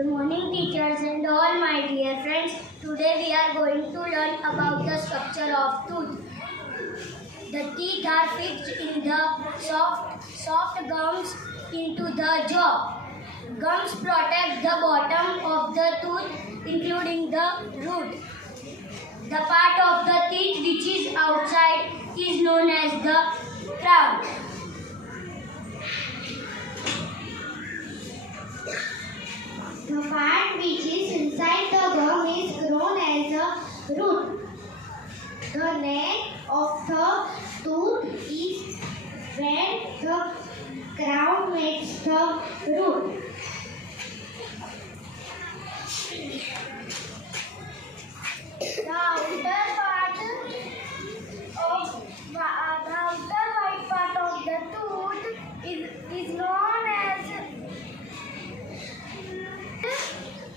Good morning, teachers and all my dear friends. Today we are going to learn about the structure of tooth. The teeth are fixed in the soft gums into the jaw. Gums protect the bottom of the tooth, including the root. The part of the teeth which is outside is known as the crown. The part which is inside the gum is known as the root. The neck of the tooth is when the crown meets the root. The outer white part of the tooth is known as.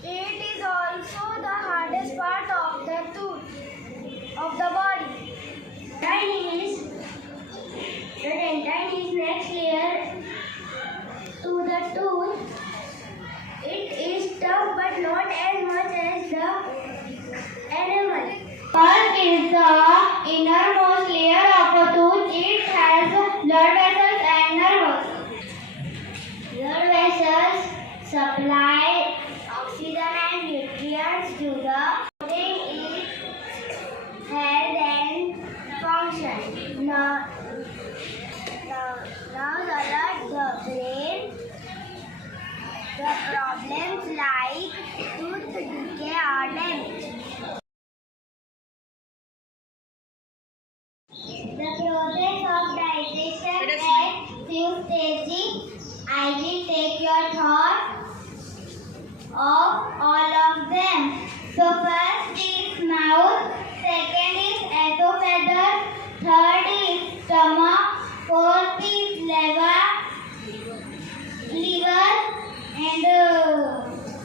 It is also the hardest part of the tooth of the body. The dentine is next layer to the tooth. It is tough but not as much as the enamel. Pulp is the innermost layer of a tooth. It has blood vessels and nerves. Blood vessels supply oxygen and nutrients to the body. Its health and function. Nerves alert the brain. The problems like tooth decay are damaged. The process of digestion has few stages. I will take your thought of all of them. So first is mouth, second is esophagus, third is stomach, fourth is liver, and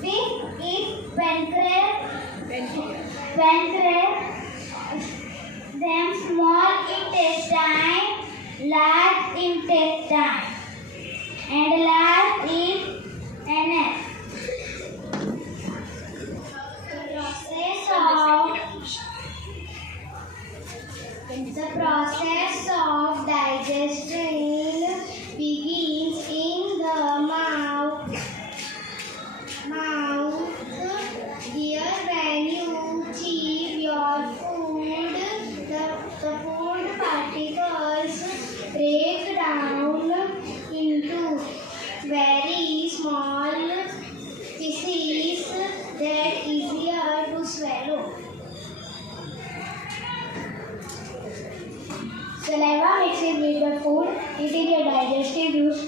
fifth is pancreas. Then small intestine, large intestine, and last is anus. The process of digestion begins in the mouth. Here, when you chew your food, the food particles break down into very small pieces that easier to swallow. Saliva mixes with the food. It is a digestive juice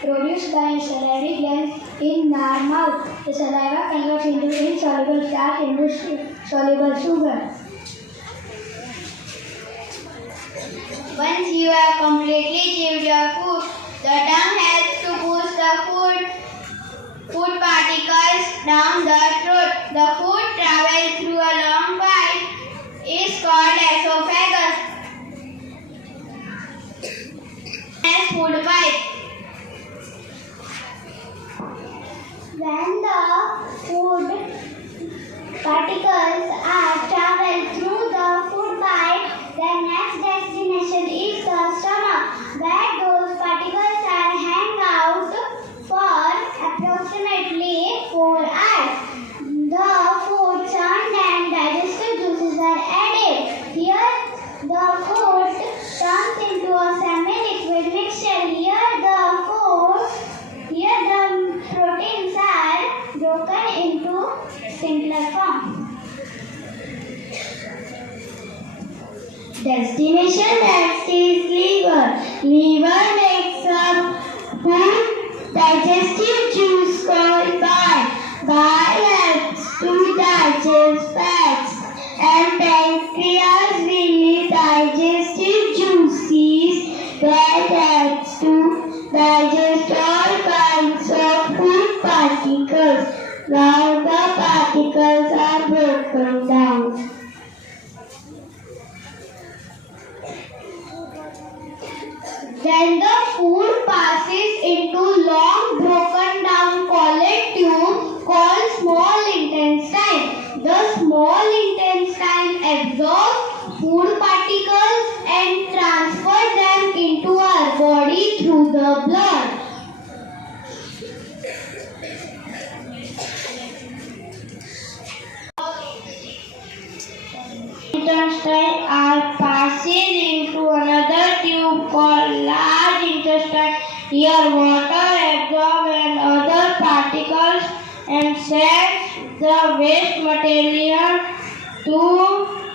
produced by salivary glands in our mouth. The saliva converts into insoluble starch into soluble sugar. Once you have completely chewed your food, the tongue helps to push the food particles down the throat. The food travels through a long pipe is called esophagus. Food pipe. When the food particles are traveled through the food pipe, their next destination is the stomach, where those particles are hang out for approximately 4 hours. The food churned and digestive juices are added. Here, the food turns into a semi-liquid mixture. Here the proteins are broken into simpler form. Destination, that is liver. Liver makes up food digestive juice called bile. Bile helps to digest fats, and pancreas release digestive juices that helps to digest all kinds of food particles. Now the particles are broken down. Then the food passes into long broken down collet tube called intestine are passed into another tube called large intestine. Here water absorbs and other particles and sends the waste material to